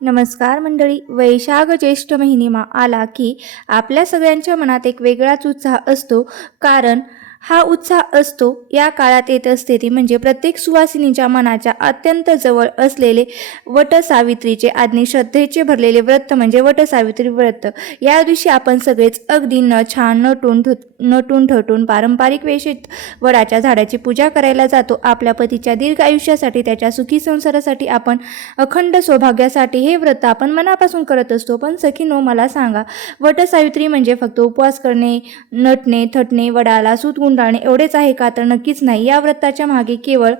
नमस्कार मंडळी. वैशाख ज्येष्ठ महिनिमा आला की आपल्या सगळ्यांच्या मनात एक वेगळाच उत्साह असतो. कारण हा उत्साह असतो या काळात येत असते ती म्हणजे प्रत्येक सुवासिनीच्या मनाच्या अत्यंत जवळ असलेले वटसावित्रीचे आणि श्रद्धेचे भरलेले व्रत म्हणजे वटसावित्री व्रत. या दिवशी आपण सगळेच अगदी छान नटून थटून पारंपरिक वेशात वडाच्या झाडाची पूजा करायला जातो. आपल्या पतीच्या दीर्घ आयुष्यासाठी, त्याच्या सुखी संसारासाठी, आपण अखंड सौभाग्यासाठी हे व्रत आपण मनापासून करत असतो. पण सखीनो, मला सांगा, वटसावित्री म्हणजे फक्त उपवास करणे, नटणे थटणे, वडाला सूत गुंडाळणे एवढेच आहे का? तर नक्कीच नाही. या व्रताच्या मागे केवळ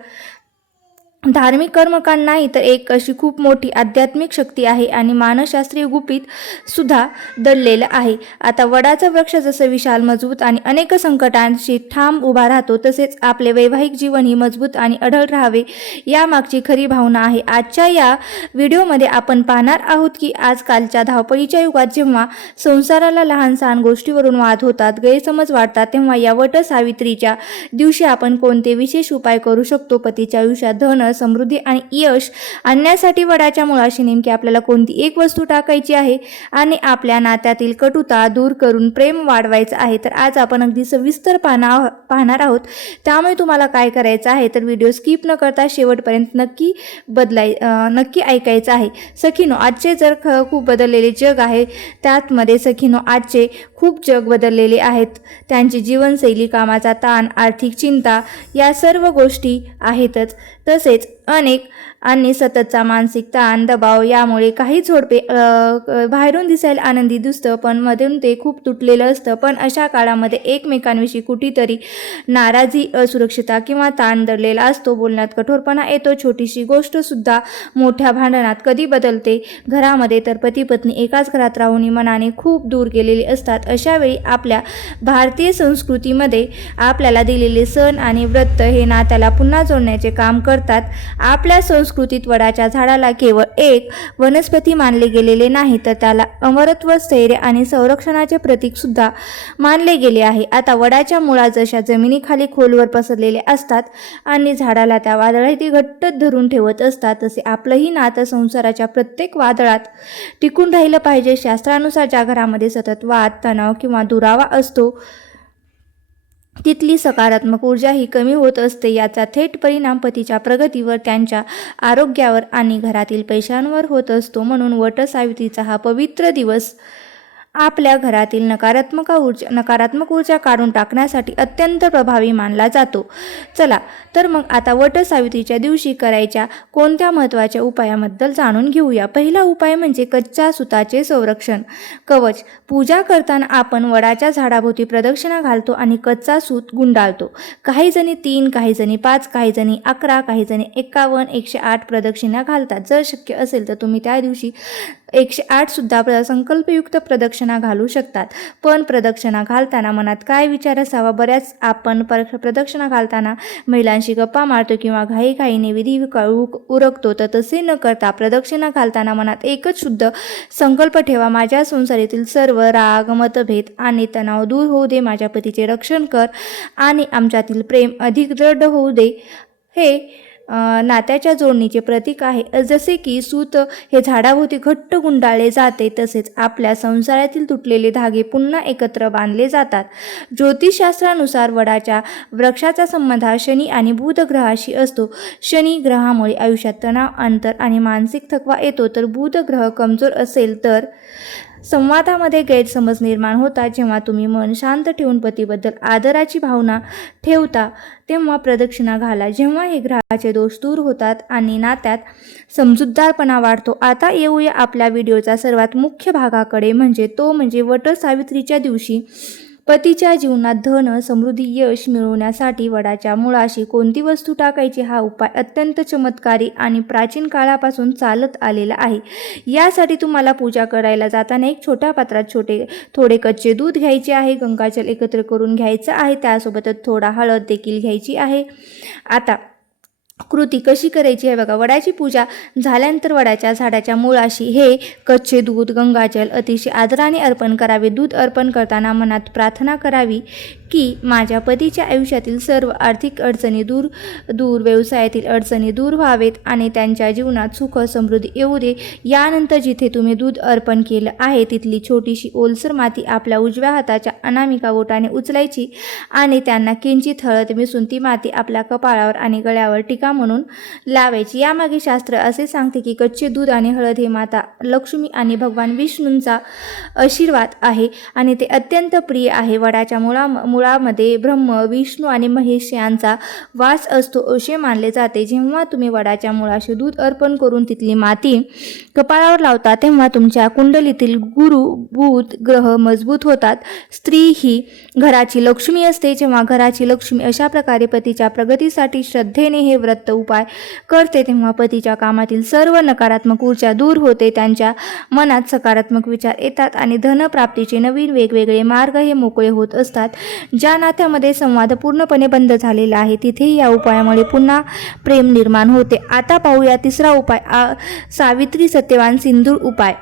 धार्मिक कर्मकांड नाही, तर एक अशी खूप मोठी आध्यात्मिक शक्ती आहे आणि मानसशास्त्रीय गुपित सुद्धा दडलेलं आहे. आता वडाचा वृक्ष जसं विशाल, मजबूत आणि अनेक संकटांशी ठाम उभा राहतो, तसेच आपले वैवाहिक जीवनही मजबूत आणि अढळ राहावे यामागची खरी भावना आहे. आजच्या या व्हिडिओमध्ये आपण पाहणार आहोत की आजकालच्या धावपळीच्या युगात जेव्हा संसाराला लहान सहान गोष्टीवरून वाद होतात, गैरसमज वाढतात, तेव्हा या वटसावित्रीच्या दिवशी आपण कोणते विशेष उपाय करू शकतो? पतीच्या आयुष्यात धन, समृद्धी आणि यश आणण्यासाठी वडाच्या मुळाशी नेमकी आपल्याला कोणती एक वस्तू टाकायची आहे आणि आपल्या नात्यातील कटुता दूर करून प्रेम वाढवायचं आहे? तर आज आपण अगदी सविस्तर पाहणार आहोत. त्यामुळे तुम्हाला काय करायचं आहे तर व्हिडिओ स्किप न करता शेवटपर्यंत नक्की ऐकायचं आहे. सखीनो, आजचे जर खूप बदललेले जग आहे, त्यामध्ये सखीनो आजचे खूप जग बदललेले आहेत. त्यांची जीवनशैली, कामाचा ताण, आर्थिक चिंता या सर्व गोष्टी आहेतच. तसेच अनेक आणि सततचा मानसिक ताण, दबाव यामुळे काही जोडपे बाहेरून दिसायला आनंदी दिसतं, पण मधून ते खूप तुटलेलं असतं. पण अशा काळामध्ये एकमेकांविषयी कुठेतरी नाराजी, असुरक्षितता किंवा ताण दडलेला असतो. बोलण्यात कठोरपणा येतो. छोटीशी गोष्ट सुद्धा मोठ्या भांडणात कधी बदलते. घरामध्ये तर पती पत्नी एकाच घरात राहून मनाने खूप दूर गेलेले असतात. अशा वेळी आपल्या भारतीय संस्कृतीमध्ये आपल्याला दिलेले सण आणि व्रत हे नात्याला पुन्हा जोडण्याचे काम करतात. आपल्या संस्कृतीत वडाच्या झाडाला केवळ एक वनस्पती मानले गेलेले नाही, तर त्याला अमरत्व, स्थैर्य आणि संरक्षणाचे प्रतीक सुद्धा मानले गेले आहे. आता वडाच्या मुळा जशा जमिनीखाली खोलवर पसरलेले असतात आणि झाडाला त्या वादळात घट्ट धरून ठेवत असतात, तसे आपलंही नातं संसाराच्या प्रत्येक वादळात टिकून राहिलं पाहिजे. शास्त्रानुसार ज्या घरामध्ये सतत वाद, तणाव किंवा दुरावा असतो, तिथली सकारात्मक ऊर्जा ही कमी होत असते. याचा थेट परिणाम पतीच्या प्रगतीवर, त्यांच्या आरोग्यावर आणि घरातील पैशांवर होत असतो. म्हणून वटसावित्रीचा हा पवित्र दिवस आपल्या घरातील नकारात्मक ऊर्जा काढून टाकण्यासाठी अत्यंत प्रभावी मानला जातो. चला तर मग आता वटसावित्रीच्या दिवशी करायच्या कोणत्या महत्त्वाच्या उपायाबद्दल जाणून घेऊया. पहिला उपाय म्हणजे कच्च्या सुताचे संरक्षण कवच. पूजा करताना आपण वडाच्या झाडाभोवती प्रदक्षिणा घालतो आणि कच्चा सूत गुंडाळतो. काही जणी 3, काही जणी 5, काही जणी 11, काही जणी 51, 108 प्रदक्षिणा घालतात. जर शक्य असेल तर तुम्ही त्या दिवशी 108 सुद्धा संकल्पयुक्त प्रदक्षिणा घालू शकतात. पण प्रदक्षिणा घालताना मनात काय विचार असावा? बऱ्याच आपण प्रदक्षिणा घालताना महिलांशी गप्पा मारतो किंवा घाईघाईने विधी उरकतो. तर तसे न करता प्रदक्षिणा घालताना मनात एकच शुद्ध संकल्प ठेवा: माझ्या संसारातील सर्व राग, मतभेद आणि तणाव दूर होऊ दे, माझ्या पतीचे रक्षण कर आणि आमच्यातील प्रेम अधिक दृढ होऊ दे. हे नात्याच्या जोडणीचे प्रतीक आहे. जसे की सूत हे झाडाभोवती घट्ट गुंडाळले जाते, तसेच आपल्या संसारातील तुटलेले धागे पुन्हा एकत्र बांधले जातात. ज्योतिषशास्त्रानुसार वडाच्या वृक्षाचा संबंध हा शनी आणि बुध ग्रहाशी असतो. शनी ग्रहामुळे आयुष्यात तणाव, अंतर आणि मानसिक थकवा येतो, तर बुध ग्रह कमजोर असेल तर संवादामध्ये गैरसमज निर्माण होतात. जेव्हा तुम्ही मन शांत ठेवून पतीबद्दल आदराची भावना ठेवता, तेव्हा प्रदक्षिणा घाला. जेव्हा हे ग्रहाचे दोष दूर होतात आणि नात्यात समजूतदारपणा वाढतो. आता येऊया आपल्या व्हिडिओचा सर्वात मुख्य भागाकडे, म्हणजे वटसावित्रीच्या दिवशी पतीच्या जीवनात धन, समृद्धी, यश मिळवण्यासाठी वडाच्या मुळाशी कोणती वस्तू टाकायची. हा उपाय अत्यंत चमत्कारी आणि प्राचीन काळापासून चालत आलेला आहे. यासाठी तुम्हाला पूजा करायला जाताना एक छोट्या पात्रात थोडे कच्चे दूध घ्यायचे आहे. गंगाजल एकत्र करून घ्यायचं आहे. त्यासोबतच थोडा हळद देखील घ्यायची आहे. आता कृती कशी करायची आहे बघा. वडाची पूजा झाल्यानंतर वडाच्या झाडाच्या मुळाशी हे कच्चे दूध, गंगाजल अतिशय आदराने अर्पण करावे. दूध अर्पण करताना मनात प्रार्थना करावी की माझ्या पतीच्या आयुष्यातील सर्व आर्थिक अडचणी दूर व्यवसायातील अडचणी दूर व्हावेत आणि त्यांच्या जीवनात सुख समृद्धी येऊ दे. यानंतर जिथे तुम्ही दूध अर्पण केलं आहे तिथली छोटीशी ओलसर माती आपल्या उजव्या हाताच्या अनामिका बोटाने उचलायची आणि त्यांना किंचित हळद मिसळून ती माती आपल्या कपाळावर आणि गळ्यावर टीका म्हणून लावायची. यामागे शास्त्र असे सांगते की कच्चे दूध आणि हळद हे माता लक्ष्मी आणि भगवान विष्णूंचा आशीर्वाद आहे आणि ते अत्यंत प्रिय आहे. वडाच्या मुळामध्ये ब्रह्म विष्णू आणि महेश यांचा वास असतो असे मानले जाते. जेव्हा तुम्ही वडाच्या मुळाशी दूध अर्पण करून तिथली माती कपाळावर लावता तेव्हा तुमच्या कुंडलीतील गुरु बुध ग्रह मजबूत होतात. स्त्री ही घराची लक्ष्मी असते. जेव्हा घराची लक्ष्मी अशा प्रकारे पतीच्या प्रगतीसाठी श्रद्धेने हे व्रत उपाय करते तेव्हा पतीच्या कामातील सर्व नकारात्मक ऊर्जा दूर होते. त्यांच्या मनात सकारात्मक विचार येतात आणि धनप्राप्तीचे नवीन वेगवेगळे मार्ग हे मोकळे होत असतात. ज्या नात्यामध्ये संवाद पूर्णपणे बंद झालेला आहे तिथेही या उपायामुळे पुन्हा प्रेम निर्माण होते. आता पाहूया तिसरा उपाय, सावित्री सत्यवान सिंदूर उपाय.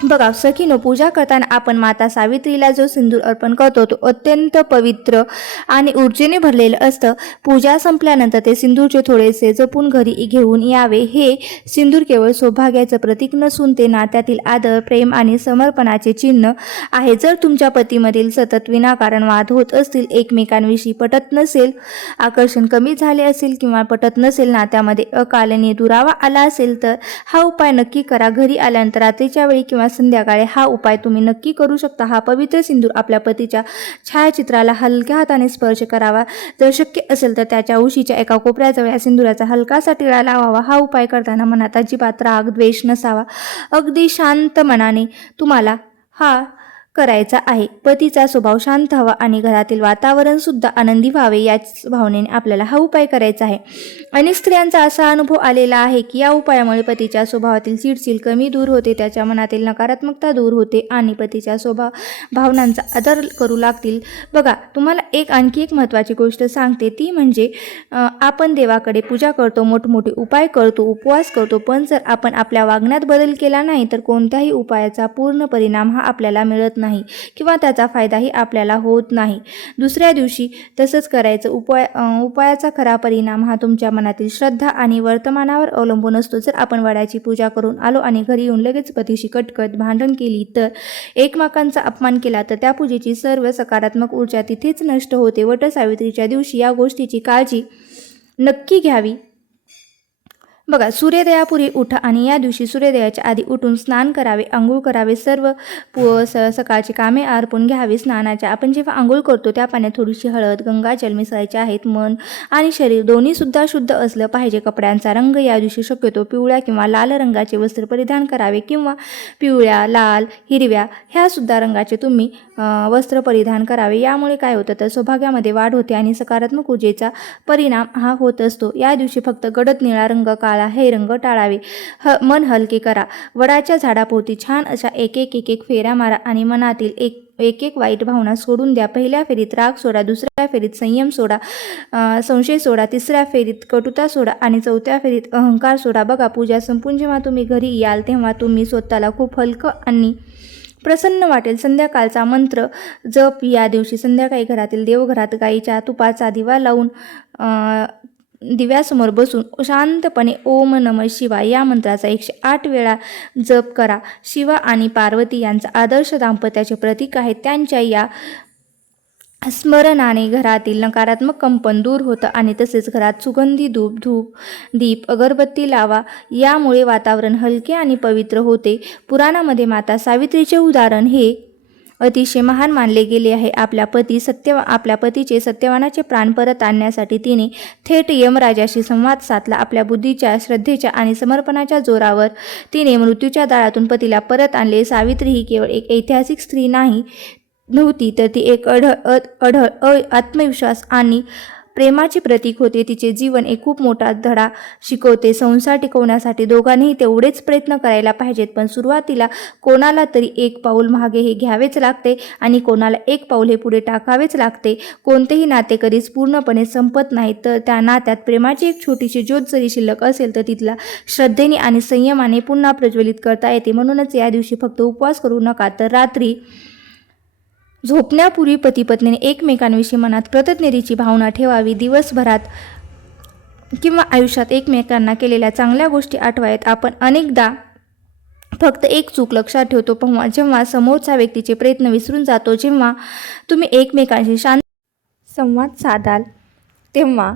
बघा सखीनो, पूजा करताना आपण माता सावित्रीला जो सिंदूर अर्पण करतो तो अत्यंत पवित्र आणि ऊर्जेने भरलेलं असतं. पूजा संपल्यानंतर ते सिंदूरचे थोडेसे जपून घरी घेऊन यावे. हे सिंदूर केवळ सौभाग्याचं प्रतीक नसून ते नात्यातील आदर, प्रेम आणि समर्पणाचे चिन्ह आहे. जर तुमच्या पतीमधील सतत विनाकारण वाद होत असतील, एकमेकांविषयी पटत नसेल, आकर्षण कमी झाले असेल किंवा पटत नसेल, नात्यामध्ये अकालनी दुरावा आला असेल तर हा उपाय नक्की करा. घरी आल्यानंतर रात्रीच्या वेळी किंवा संध्याकाळी हा उपाय तुम्ही नक्की करू शकता. हा पवित्र सिंदूर आपल्या पतीच्या छायाचित्राला हलक्या हाताने स्पर्श करावा. जर शक्य असेल तर त्याच्या उशीच्या एका कोपऱ्याजवळ या सिंदुराचा हलकासा टिळा लावावा. हा उपाय करताना मनात अजिबात राग द्वेष नसावा. अगदी शांत मनाने तुम्हाला हा करायचा आहे. पतीचा स्वभाव शांत हवा आणि घरातील वातावरण सुद्धा आनंदी व्हावे याच भावनेने आपल्याला हा उपाय करायचा आहे. अनेक स्त्रियांचा असा अनुभव आलेला आहे की या उपायामुळे पतीच्या स्वभावातील चिडचिड कमी दूर होते, त्याच्या मनातील नकारात्मकता दूर होते आणि पतीच्या भावनांचा आदर करू लागतील. बघा तुम्हाला आणखी एक महत्त्वाची गोष्ट सांगते, ती म्हणजे आपण देवाकडे पूजा करतो, मोठमोठे उपाय करतो, उपवास करतो, पण जर आपण आपल्या वागण्यात बदल केला नाही तर कोणत्याही उपायाचा पूर्ण परिणाम हा आपल्याला मिळत नाही किंवा त्याचा फायदाही आपल्याला होत नाही. दुसऱ्या दिवशी तसंच करायचं. उपायाचा खरा परिणाम हा तुमच्या मनातील श्रद्धा आणि वर्तमानावर अवलंबून असतो. जर आपण वडाची पूजा करून आलो आणि घरी येऊन लगेच पतीशी कटकट भांडण केली तर एकमेकांचा अपमान केला तर त्या पूजेची सर्व सकारात्मक ऊर्जा तिथेच नष्ट होते. वटसावित्रीच्या दिवशी या गोष्टीची काळजी नक्की घ्यावी. बघा सूर्योदयापूर्वी उठा आणि या दिवशी सूर्योदयाच्या आधी उठून स्नान करावे, आंघोळ करावे, सर्व सकाळची कामे आरपून घ्यावी. स्नानाच्या आपण जेव्हा आंघोळ करतो त्या पाण्यात थोडीशी हळद, गंगाजल मिसळायचे आहेत. मन आणि शरीर दोन्ही सुद्धा शुद्ध असलं पाहिजे. कपड्यांचा रंग या दिवशी शक्यतो पिवळ्या किंवा लाल रंगाचे वस्त्र परिधान करावे किंवा पिवळ्या, लाल, हिरव्या ह्या सुद्धा रंगाचे तुम्ही वस्त्र परिधान करावे. यामुळे काय होतं तर सौभाग्यामध्ये वाढ होते आणि सकारात्मक ऊर्जेचा परिणाम हा होत असतो. या दिवशी फक्त गडद निळा रंग, काळा हे रंग टाळावे. मन हलके करा. वडाच्या झाडाभोवती छान अशा एक फेऱ्या मारा आणि मनातील एक वाईट भावना सोडून द्या. पहिल्या फेरीत राग सोडा, दुसऱ्या फेरीत संयम सोडा, संशय सोडा, तिसऱ्या फेरीत कटुता सोडा आणि चौथ्या फेरीत अहंकार सोडा. बघा पूजा संपून जेव्हा तुम्ही घरी याल तेव्हा तुम्ही स्वतःला खूप हलकं आणि प्रसन्न वाटेल. संध्याकाळचा मंत्र जप. या दिवशी संध्याकाळी घरातील देवघरात गाईच्या तुपाचा दिवा लावून दिव्यासमोर बसून शांतपणे ओम नमः शिवाय या मंत्राचा 108 वेळा जप करा. शिवा आणि पार्वती यांचा आदर्श दाम्पत्याचे प्रतीक आहे. त्यांच्या या स्मरणाने घरातील नकारात्मक कंपन दूर होतं आणि तसेच घरात सुगंधी धूप, दीप, अगरबत्ती लावा. यामुळे वातावरण हलके आणि पवित्र होते. पुराणामध्ये माता सावित्रीचे उदाहरण हे अतिशय महान मानले गेले आहे. आपल्या पतीचे सत्यवानाचे प्राण परत आणण्यासाठी तिने थेट यमराजाशी संवाद साधला. आपल्या बुद्धीच्या, श्रद्धेच्या आणि समर्पणाच्या जोरावर तिने मृत्यूच्या दारातून पतीला परत आणले. सावित्री ही केवळ एक ऐतिहासिक स्त्री नव्हती तर ती एक आत्मविश्वास आणि प्रेमाचे प्रतीक होते. तिचे जीवन एक खूप मोठा धडा शिकवते. संसार टिकवण्यासाठी दोघांनीही तेवढेच प्रयत्न करायला पाहिजेत, पण सुरुवातीला कोणाला तरी एक पाऊल मागे हे घ्यावेच लागते आणि कोणाला एक पाऊल हे पुढे टाकावेच लागते. कोणतेही नाते कधीच पूर्णपणे संपत नाही, तर त्या नात्यात प्रेमाची एक छोटीशी ज्योत जरी शिल्लक असेल तर तिथला श्रद्धेने आणि संयमाने पुन्हा प्रज्वलित करता येते. म्हणूनच या दिवशी फक्त उपवास करू नका, तर झोपण्यापूर्वी पती पत्नीने एकमेकांविषयी मनात कृतज्ञतेची भावना ठेवावी. दिवसभरात किंवा आयुष्यात एकमेकांना केलेल्या चांगल्या गोष्टी आठवायत. आपण अनेकदा फक्त एक चूक लक्षात ठेवतो, जेव्हा समोरच्या व्यक्तीचे प्रयत्न विसरून जातो. जेव्हा तुम्ही एकमेकांशी शांत संवाद साधाल तेव्हा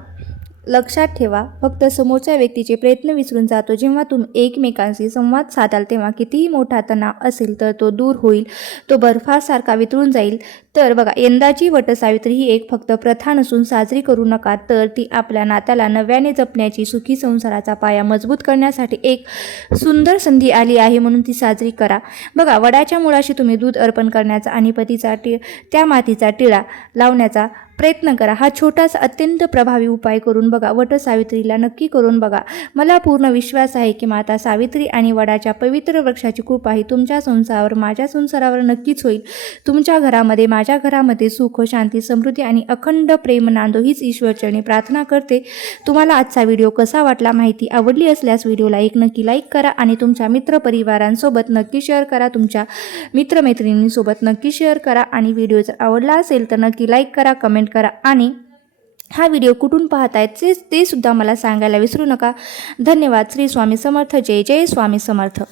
लक्षात ठेवा, फक्त समोरच्या व्यक्तीचे प्रयत्न विसरून जातो. जेव्हा तुम्ही एकमेकांशी संवाद साधाल तेव्हा कितीही मोठा तणाव असेल तर तो दूर होईल, तो बर्फासारखा वितळून जाईल. तर बघा, यंदाची वटसावित्री ही एक फक्त प्रथा नसून साजरी करू नका, तर ती आपल्या नात्याला नव्याने जपण्याची, सुखी संसाराचा पाया मजबूत करण्यासाठी एक सुंदर संधी आली आहे, म्हणून ती साजरी करा. बघा, वडाच्या मुळाशी तुम्ही दूध अर्पण करण्याचा आणि पतीचा त्या मातीचा टिळा लावण्याचा प्रयत्न करा. हा छोटासा अत्यंत प्रभावी उपाय करून बघा. वटसावित्रीला नक्की करून बघा. मला पूर्ण विश्वास आहे की माता सावित्री आणि वडाच्या पवित्र वृक्षाची कृपा ही तुमच्या संसारावर, माझ्या संसारावर नक्कीच होईल. तुमच्या घरामध्ये, माझ्या घरामध्ये सुख, शांती, समृद्धी आणि अखंड प्रेम नांदो हीच ईश्वरचरणी प्रार्थना करते. तुम्हाला आजचा व्हिडिओ कसा वाटला? माहिती आवडली असल्यास व्हिडिओला नक्की लाईक करा आणि तुमच्या मित्रपरिवारांसोबत नक्की शेअर करा. तुमच्या मित्रमैत्रिणींसोबत नक्की शेअर करा आणि व्हिडिओ जर आवडला असेल तर नक्की लाईक करा, कमेंट करा आणि हा व्हिडिओ कुठून पाहतायत ते सुद्धा मला सांगायला विसरू नका. धन्यवाद. श्री स्वामी समर्थ. जय जय स्वामी समर्थ.